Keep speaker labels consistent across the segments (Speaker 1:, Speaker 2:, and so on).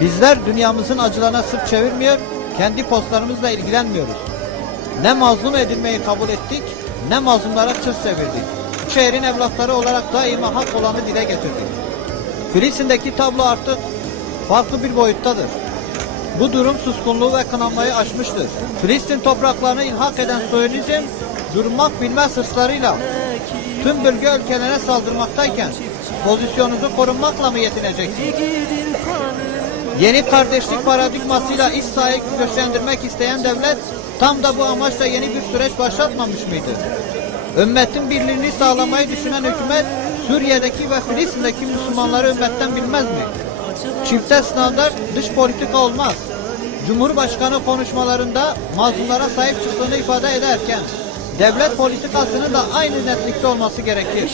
Speaker 1: Bizler dünyamızın acılarına sırt çevirmiyor, kendi postlarımızla ilgilenmiyoruz. Ne mazlum edilmeyi kabul ettik, ne mazlumlara çır çevirdik. Şehrin evlatları olarak daima hak olanı dile getirdik. Filistin'deki tablo artık farklı bir boyuttadır. Bu durum suskunluğu ve kınanmayı aşmıştır. Filistin topraklarını ilhak eden Soyunizm, durmak bilmez hırslarıyla tüm bölge ülkelere saldırmaktayken pozisyonunuzu korunmakla mı yetineceksiniz? Yeni kardeşlik paradigmasıyla iç sahayı güçlendirmek isteyen devlet tam da bu amaçla yeni bir süreç başlatmamış mıydı? Ümmetin birliğini sağlamayı düşünen hükümet Suriye'deki ve Filistin'deki Müslümanları ümmetten bilmez mi? Çifte standart dış politika olmaz. Cumhurbaşkanı konuşmalarında mazlumlara sahip çıktığını ifade ederken devlet politikasının da aynı netlikte olması gerekir.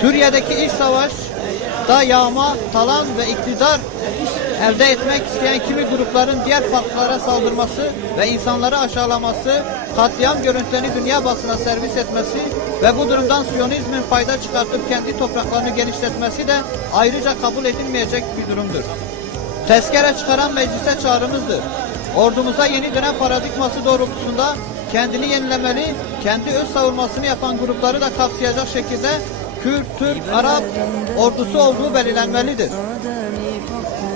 Speaker 1: Suriye'deki iç savaş da yağma, talan ve iktidar elde etmek isteyen kimi grupların diğer farklara saldırması ve insanları aşağılaması, katliam görüntülerini dünya basına servis etmesi ve bu durumdan Siyonizmin fayda çıkartıp kendi topraklarını genişletmesi de ayrıca kabul edilmeyecek bir durumdur. Tezkere çıkaran meclise çağrımızdır. Ordumuza yeni dönem paradigması doğrultusunda kendini yenilemeli, kendi öz savunmasını yapan grupları da kapsayacak şekilde Kürt, Türk, Arap ordusu olduğu belirlenmelidir.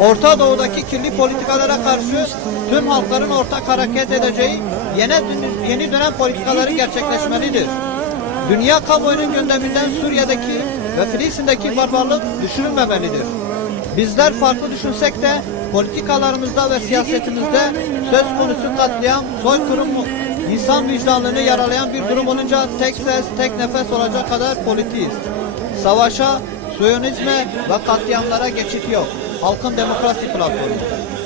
Speaker 1: Orta Doğu'daki kirli politikalara karşı tüm halkların ortak hareket edeceği yeni, yeni dönem politikaları gerçekleşmelidir. Dünya kamuoyunun gündeminden Suriye'deki ve Filistin'deki barbarlık düşürülmemelidir. Bizler farklı düşünsek de politikalarımızda ve siyasetimizde söz konusu katliam, soykırım, insan vicdanını yaralayan bir durum olunca tek ses, tek nefes olacak kadar politiyiz. Savaşa, soyunizme ve katliamlara geçit yok. Halkın Demokrasi Platformu.